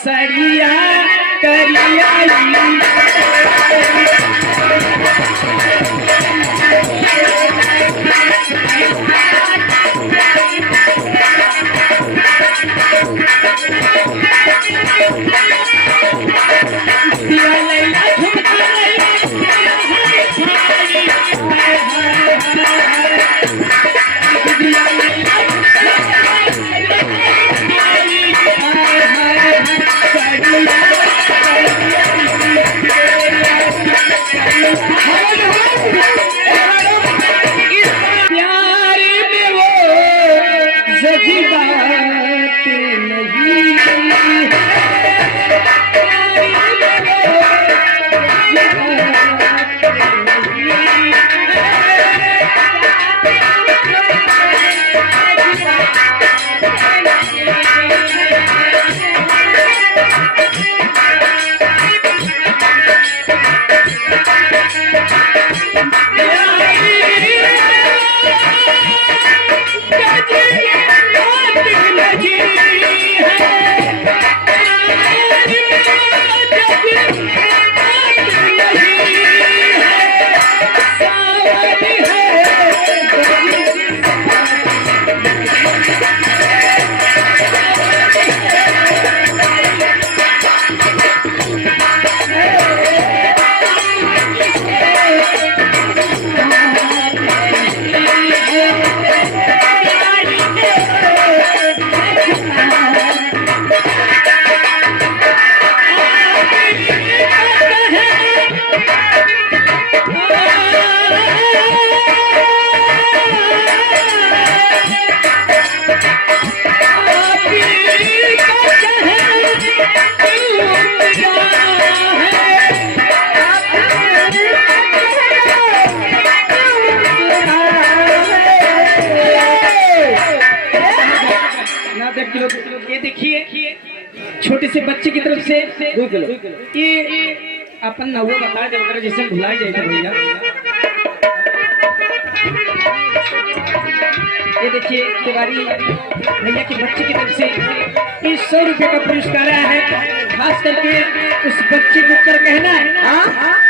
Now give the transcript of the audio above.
सरिया करिया ये देखिए छोटे से बच्चे की तरफ से 2 किलो ये अपन नवो बता दे वगैरह जैसे भुला जाए थे भैया। ये देखिए तिवारी भैया के बच्चे की तरफ से ये 100 रुपये का पुरस्कार आया है, खास करके उस बच्चे को कर कहना है।